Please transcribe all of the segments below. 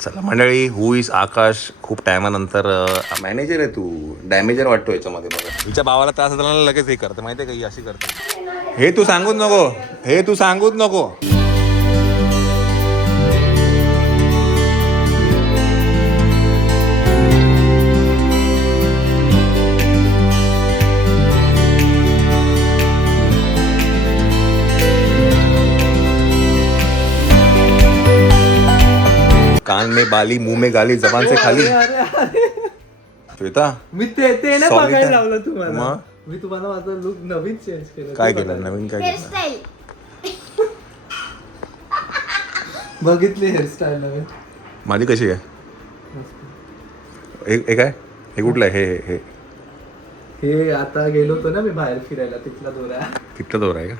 चला मंडळी, हु इज आकाश. खूप टायमानंतर मॅनेजर आहे तू. डॅमेजर वाटतो याच्यामध्ये बघा. तिच्या भावाला त्रास झाला लगेच हे करते, माहिती आहे का, ही अशी करते. हे तू सांगूच नको, हे तू सांगूच नको. कान में बाली, मुंह में गाली, जबान से खाली. श्वेता, मी ते नाही Solid बघायला आहे. लावलं तुम्हाला. मग? मी तुम्हाला माझा लुक नवीन चेंज केलं. काय ते केलं बघायला. नवीन, काय केलं? हेअरस्टाईल बघितली हेअरस्टाईल नवीन. माझी कशी आहे? हे काय, हे कुठलं आहे? हे हे आता गेलो होतो ना मी बाहेर फिरायला, तिथला दोरा. तिथलं दोर आहे का?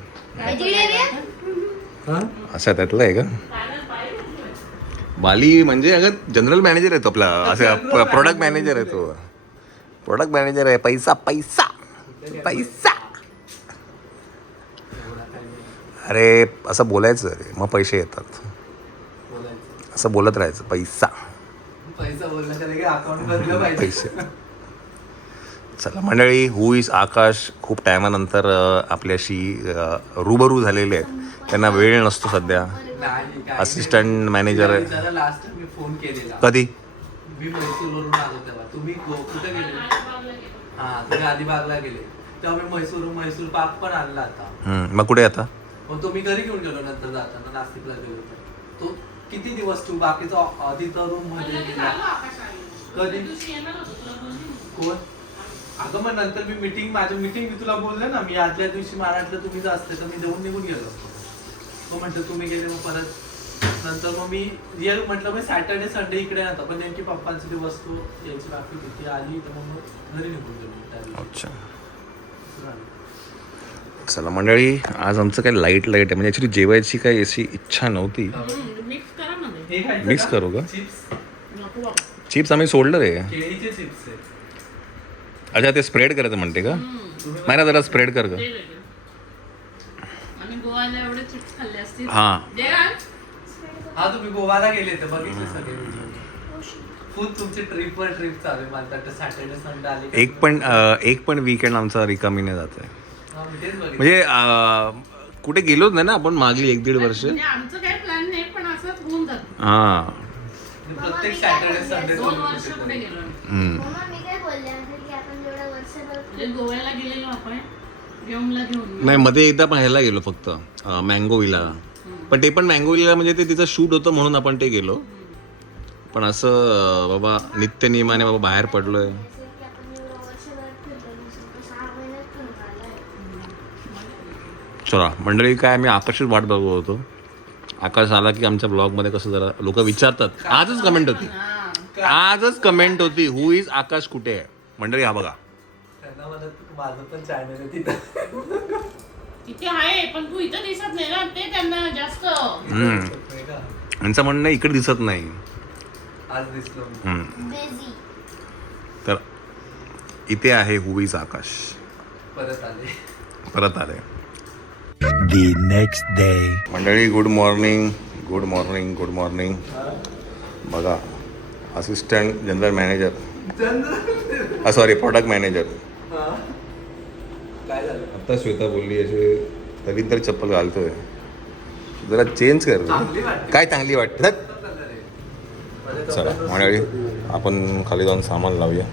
हा असं त्यातलं आहे का? बाली म्हणजे अगं जनरल मॅनेजर आहे तो आपला, असं प्रोडक्ट मॅनेजर आहे तो. प्रोडक्ट मॅनेजर आहे. पैसा पैसा पैसा. अरे असं बोलायचं रे, मग पैसे येतात. बोलायचं असं बोलत राहायचं. पैसा पैसा बोलला का अकाउंट बदलं पाहिजे. पैसे. चला मंडळी, हु इज आकाश खूप टायमानंतर आपल्याशी रूबरू झालेले आहेत. त्यांना वेळ नसतो सध्या. नाही, काय असिस्टंट मॅनेजर आहे. विचारा, लास्ट टाइम मी फोन केलेला. कधी? मी म्हैसूरवरून आलो तेव्हा. तुम्ही कुठे गेले? हा, तुम्ही अलिबागला गेले तेव्हा मी म्हैसूर पाक पण आणला आता. मग कुठे आता? मग तो मी घरी घेऊन गेलो नंतर जाताना नाशिकला गेलो होतो. तो किती दिवस तू बाकीचा आधीचा रूम मध्ये गेला. कधी कोण? अगं मग नंतर मी माझी मीटिंग मी तुला बोलले ना, मी आदल्या दिवशी महाराष्ट्रात तुम्ही जर असते तर मी देऊन निघून गेलो असतो. मग म्हटलं तुम्ही गेले, मग परत नंतर मग मी म्हटलं मग सॅटर्डे संडे इकडे नव्हता, पण नेमकी पप्पांची ती वस्तू यायची बाकी होती, आली तर मग घरी निघून गेलो त्या दिवशी. अच्छा. झालं. चला मंडळी, आज आमचं काय लाईट आहे. म्हणजे ॲक्च्युली जेवायची काही अशी इच्छा नव्हती. हे खायचं मिक्स का? करू का? चिप्स, चिप्स आम्ही सोडलं रे. केळीचे चिप्स आहे. अच्छा, ते स्प्रेड करायचं म्हणते का? नाही ना, जरा स्प्रेड कर का. हां, हा, तुम्ही गोवाला गेले तर बघितले सगळे व्हिडिओ. फुल तुमची ट्रिप चालू आहे. मला वाटतं सॅटर्डे संडे आले एक पण वीकेंड आमचा रिकामी नाही जात आहे. हा, मी तेच बघितलं. म्हणजे कुठे गेलोच नाही ना आपण मागली 1-1.5 वर्ष. आमचं काही प्लॅन नाही, पण असंच होऊन जातं. हां. प्रत्येक सॅटर्डे संडे 2 वर्ष पुढे गेलो. मम्मा मी काय बोलले असेल की आपण जेवढं वर्षभर म्हणजे गोव्याला गेलेलो आपण, व्योमला घेऊन. नाही, मध्ये एकदा पण ह्याला गेलो फक्त, मँगोविला. पण ते पण मँगोविला म्हणजे ते तिचं शूट होतं म्हणून आपण ते गेलो. पण असं बाबा नित्य नियमाने बाबा बाहेर पडलोय. असेल की आपण जेवढं वर्षभर फिरलो नसेल तर 6 महिन्यात पण झालंय. चला मंडळी, काय आम्ही आकाशच वाट बघत होतो. आकाश आला की आमच्या ब्लॉगमध्ये कसं जरा लोक विचारतात. आजच कमेंट होती हु इज आकाश कुठे आहे. मंडळी हा बघा, त्यांना म्हणत माझं पण चॅनल आहे तिथं. तिथे आहे, पण तू इथं दिसत नाही ना, ते त्यांना जास्त. नाही का? यांचं म्हणणं आहे, इकडे दिसत नाही. आज दिसलो मी. बेझी तर इथे आहे हु इज आकाश. परत आले. The next day. मंडळी, good morning. Good morning. Good morning. बघा, assistant general manager, sorry product manager. हा. काय झालं? आता श्वेता बोलली असे तरी तर चप्पल घालतोय. जरा चेंज कर. चांगली वाटते. काय चांगली वाटते? कलर आहे. माझ्या चला कपड्यांवर मंडळी, सूट होते. आपण खाली जाऊन सामान लावूया.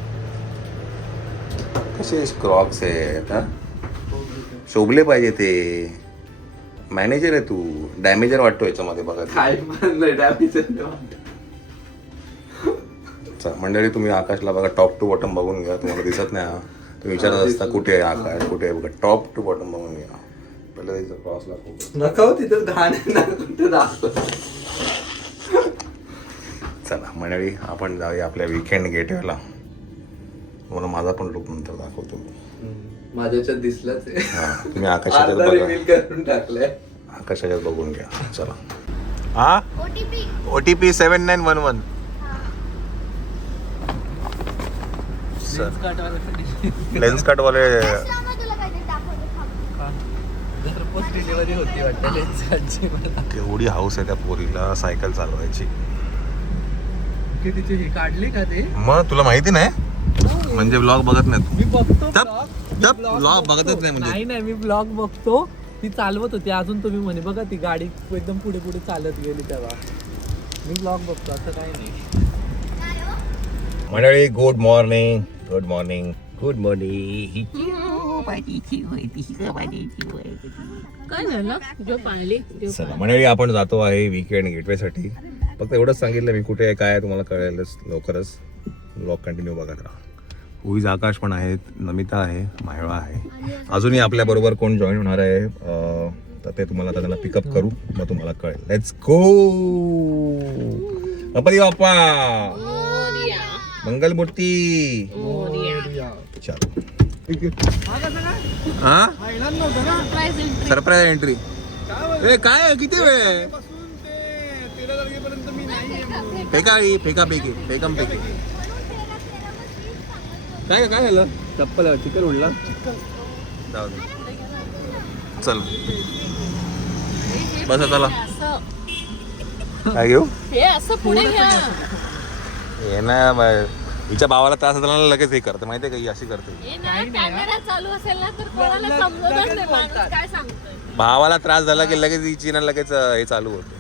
कसे क्रॉक्स आहेत हा? शोभले पाहिजे ते. मॅनेजर आहे तू. डॅमेजर वाटतो याच्यामध्ये बघा. काय पण नाही, डॅमेज नाही वाटत. चला मंडळी, तुम्ही आकाशला बघा, टॉप टू बॉटम बघून घ्या. तुम्हाला दिसत नाही हा. तुम्ही विचारत असता कुठे आहे आकाश, कुठे आहे. बघा, टॉप टू बॉटम बघून घ्या. पहिलं त्याचं क्रॉसला फोकस. नका हो, तिथं घाण आहे ना, कुठे दाखव. चला मंडळी, आपण जाऊया आपल्या वीकेंड गेटवेला. मला माझा पण लुक नंतर दाखवतो. माझ्याच्यात दिसलंच आहे. हां, तुम्ही आकाशाच्यात अर्धा बघा. रिव्हील करून टाकलंय. आकाशाच्यात बघून घ्या. चला. हा, OTP OTP 7911. लेन्स कटवाले असला तुला काहीतरी दाखवतो थांब. घरपोच डिलिव्हरी होती वाटतं लेन्सची मला. एवढी हाऊस आहे त्या पोरीला सायकल चालवायची. बाकी तिची ही काढली का ते मग तुला माहिती नाही म्हणजे ब्लॉग बघत नाही मी बघतो तप- vlog. तप मी vlog vlog बघतो. बघतच नाही म्हणजे. नाही मी ब्लॉग बघतो. ती चालवत होती अजून तुम्ही म्हणे बघा ती गाडी एकदम पुढे पुढे चालत गेली तेव्हा मी ब्लॉग बघतो असं काही नाही. मंडळी good morning good morning good morning. काय झालं जो पाळली चला मंडळी आपण जातो आहे वीकेंड गेटवेसाठी. फक्त एवढंच सांगितलं मी कुठे आहे काय आहे तुम्हाला कळेलच लवकरच. ब्लॉग कंटिन्यू बघत राहा. उईज आकाश पण आहेत, नमिता आहे, मायळा आहे, अजूनही आपल्या बरोबर कोण जॉईन होणार आहे तर ते तुम्हाला आता त्यांना पिकअप करू मग तुम्हाला कळेल. Let's go. गणपती बाप्पा मंगलमूर्ती. चलो हा सरप्राईज एंट्री. काय आहे? किती वेळ आहे? फेकापैकी काय काय झालं? चप्पल चिकन उडला. जाऊ दे चल बस चला. काय घेऊ? हे असं पुढे घ्या. हे ना हिच्या भावाला त्रास झाला लगेच हे करते माहितीये का? ही अशी करते. कॅमेरा चालू असेल ना तर कोणाला समजतच नाही माणूस काय सांगतोय. भावाला त्रास झाला की लगेच हिची ना लगेच हे चालू होते.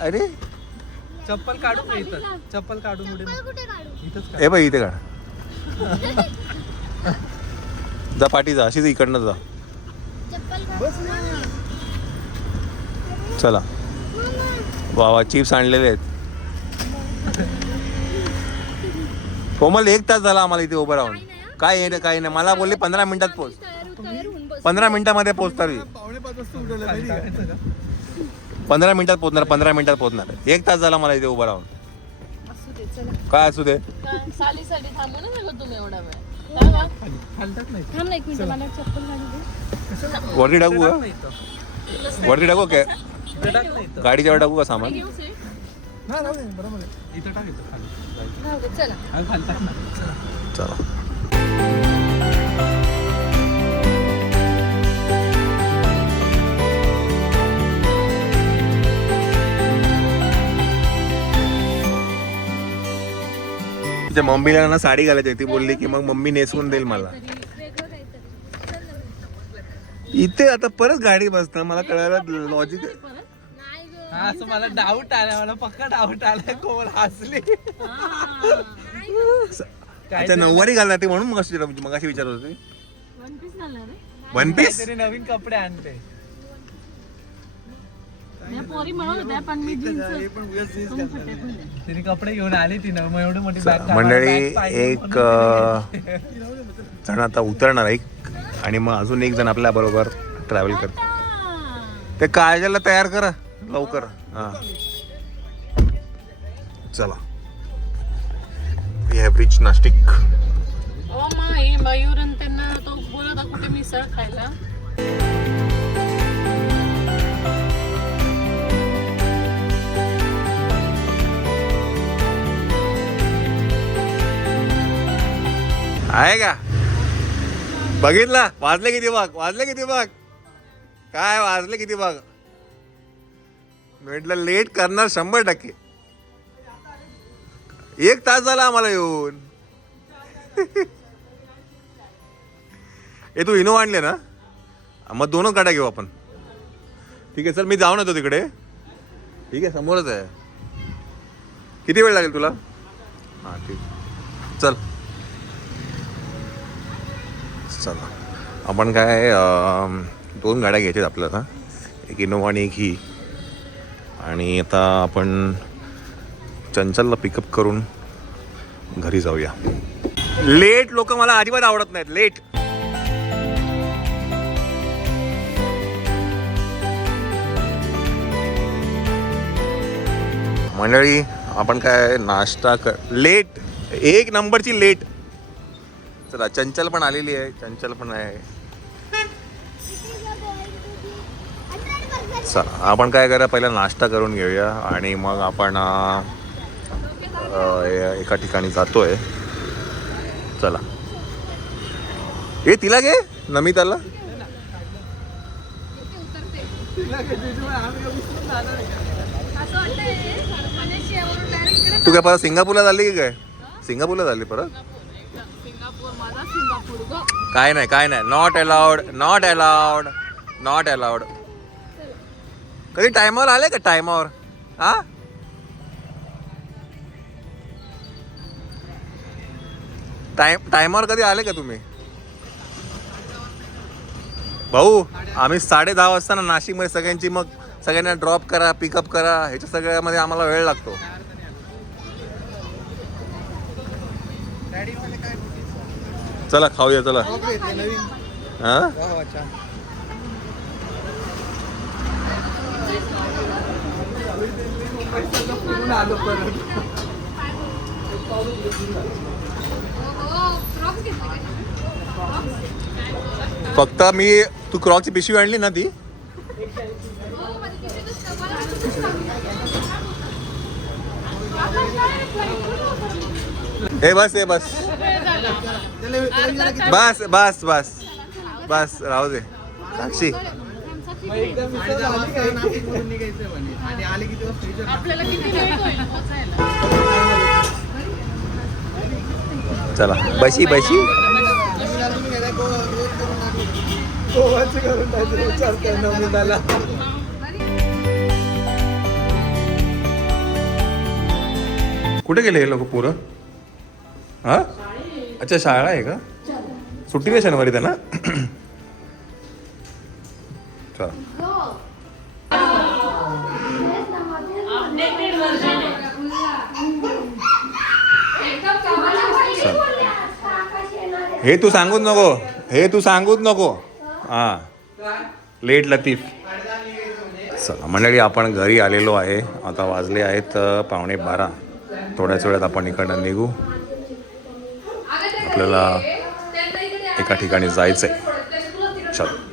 अरे चप्पल काढून घे इथं. चप्पल काढून उडे इथंच काढ. हे बघ इथे काढ. जा पाठी जा अशीच इकडनं जा. चला वा चिप्स आणलेले आहेत. कोमल 1 तास झाला आम्हाला इथे उभं राहून. काय आहे काही नाही. मला बोलले 15 मिनिटात पोहोच. 15 मिनिटामध्ये पोहोचणार मी. 15 मिनिटात पोहोचणार. 15 मिनिटात पोहोचणार. 1 तास झाला मला इथे उभं राहून. काय असू दे. सालीसाठी थांबू ना सगळं तुम्ही एवढा वेळ. हलतात नाही. थांब ना एक मिनिट मला चप्पल घालू दे. वरती टाकू का? नाही इथं. वरती टाकू काय? इथं टाक नाही इथं. गाडीच्या वर टाकू का सामान? हा राहू दे, बरोबर आहे. इथं टाक इथं खाली. राहू दे, चला. हा, खाली टाक ना. चला तिच्या मम्मीला ना साडी घालायची. ती बोलली की मग मम्मी नेसवून देईल मला. वेगळं काहीतरी. इथे आता परत गाडी बसणार. मला कळायला लॉजिक. नाही गं. हा असं मला डाऊट आला. मला पक्का डाऊट आलाय. कोण हसली. अच्छा नऊवारी घालणार ती म्हणून मग अशी विचारत होती. वन पीस घालणार आहे. वन पीस काहीतरी नवीन कपडे आणते. या पोरी म्हणत होत्या पण मी जीन्स तिने कपडे घेऊन आली तिनं. मग एवढी मोठी बॅग मंडळी एक जण आता उतरणार आहे आणि मग अजून एक जण आपल्या बरोबर ट्रॅव्हल करते. ते काजलला तयार करा लवकर. हा चला वी हॅव रीच नाशिक. ओ माई मयूरन त्यांना तो बोलत होता कुठे मिसळ खायला. आहे का? बघितला? वाजले किती बघ. काय वाजले किती बघ. म्हटलं लेट करणार 100%. 1 तास झाला आम्हाला येऊन. तू इनोवा आणले ना? मग 2च गाड्या घेऊ आपण. ठीक आहे चल मी जाऊन येतो तिकडे. ठीक आहे समोरच आहे. किती वेळ लागेल तुला? हां ठीक चल. चला आपण काय 2 गाड्या घ्यायच्यात आपल्याला. एक इनोवा आणि एक ही. आणि आता आपण चंचलला पिकअप करून घरी जाऊया. लेट लोक मला अजिबात आवडत नाहीत. लेट मंडळी आपण काय नाश्ता लेट 1 नंबरची लेट. चला चंचल पण आलेली आहे. चंचल पण आहे. चला आपण काय करूया पहिला नाश्ता करून घेऊया आणि मग आपण एका ठिकाणी जातोय. चला तिला घे नमिताला. असं वाटतंय, म्हणजे शेवटून direct तू काय परत सिंगापूरला झाली की काय? सिंगापूरला झाली परत? सिंगापूर माझा सिंगापूर ग. काय नाही not allowed not allowed not allowed. कधी टायमावर आले का टायमावर? हा टायमावर कधी आले का तुम्ही? भाऊ आम्ही 10:30 वाजता ना नाशिकमध्ये सगळ्यांची, मग सगळ्यांना ड्रॉप करा पिकअप करा, ह्याच्या सगळ्यामध्ये आम्हाला वेळ लागतो. चला खाऊया चला. हा फक्त मी तू क्रॉकची पिशवी आणली ना ती. हे बस बस बस बस बस राहू दे साक्षी. आपल्याला किती वेळ होईल पोचायला? चला बशी बशी. कुठे गेले हे लोक पोरं? हा अच्छा शाळा आहे का? सुट्टी नाही शनिवारी त्यांना? चला हे तू सांगूच नको, हे तू सांगूच नको. हा लेट लतीफ. चला मंडळी आपण घरी आलेलो आहे. आता वाजले आहेत 11:15. थोड्याच वेळात आपण इकडनं निघू. आपल्याला एका ठिकाणी जायचंय. चल.